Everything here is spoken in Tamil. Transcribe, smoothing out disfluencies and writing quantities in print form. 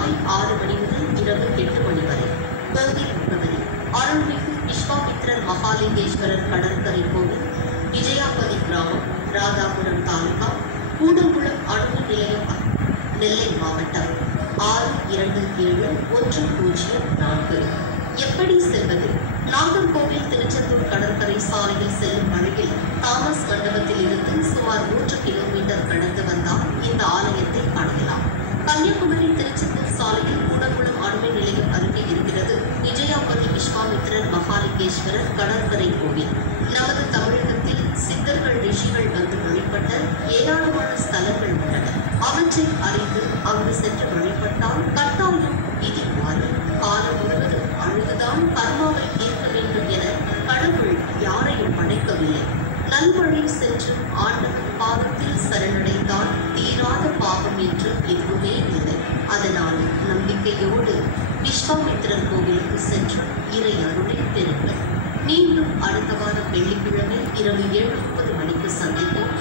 காலை 6 மணி முதல் இரவு 8 மணி வரை. கோவில் முகவரி: அருள்மிகு விஸ்வாமித்திரர் மகாலிங்கேஸ்வரர் கடற்கரை கோவில், விஜயாபதி கிராமம், ராதாபுரம் தாலுகா, கூடங்குளம் அணுமின் நிலையம், நெல்லை மாவட்டம். 627104. எப்படி செல்வது? நாகர்கோவில் திருச்செந்தூர் கடற்கரை சாலையில் செல்லும் வழியில் தாமஸ் மண்டபத்தில் இருந்து சுமார் 3 கிலோமீட்டர் கடந்து வந்தால் இந்த ஆலயத்தை அடையலாம். கன்னியாகுமரி திருச்செந்தூர் சாலையில் கூடங்குளம் அணுமின் நிலையம் அருகே இருக்கிறது விஜயாபதி விஸ்வாமித்திரர் மகாலிங்கேஸ்வரர் கடற்கரை கோவில். நமது தமிழகத்தில் சித்தர்கள், ரிஷிகள் வந்து வழிபட்ட ஏராளமான ஸ்தலங்கள் உள்ளன. அவற்றை அறிந்து அங்கு சென்று வழிபட்டால் கட்டாயம் விதி மாறும். காலம் முழுவதும் அழுதுதான் கர்மாவை தீர்க்க வேண்டும் என கடவுள் யாரையும் படைக்கவில்லை. நல்வழி சென்று ஆண்டவன் பாதத்தில் சரணடைந்தால் தீராத பாவம் என்று எதுவுமே இல்லை. அதனால் நம்பிக்கையோடு விஸ்வாமித்திரர் கோவிலுக்கு சென்று இறை அருளை பெறுங்கள். மீண்டும் அடுத்த வாரம் வெள்ளிக்கிழமை இரவு 7:30 மணிக்கு சந்திப்போம்.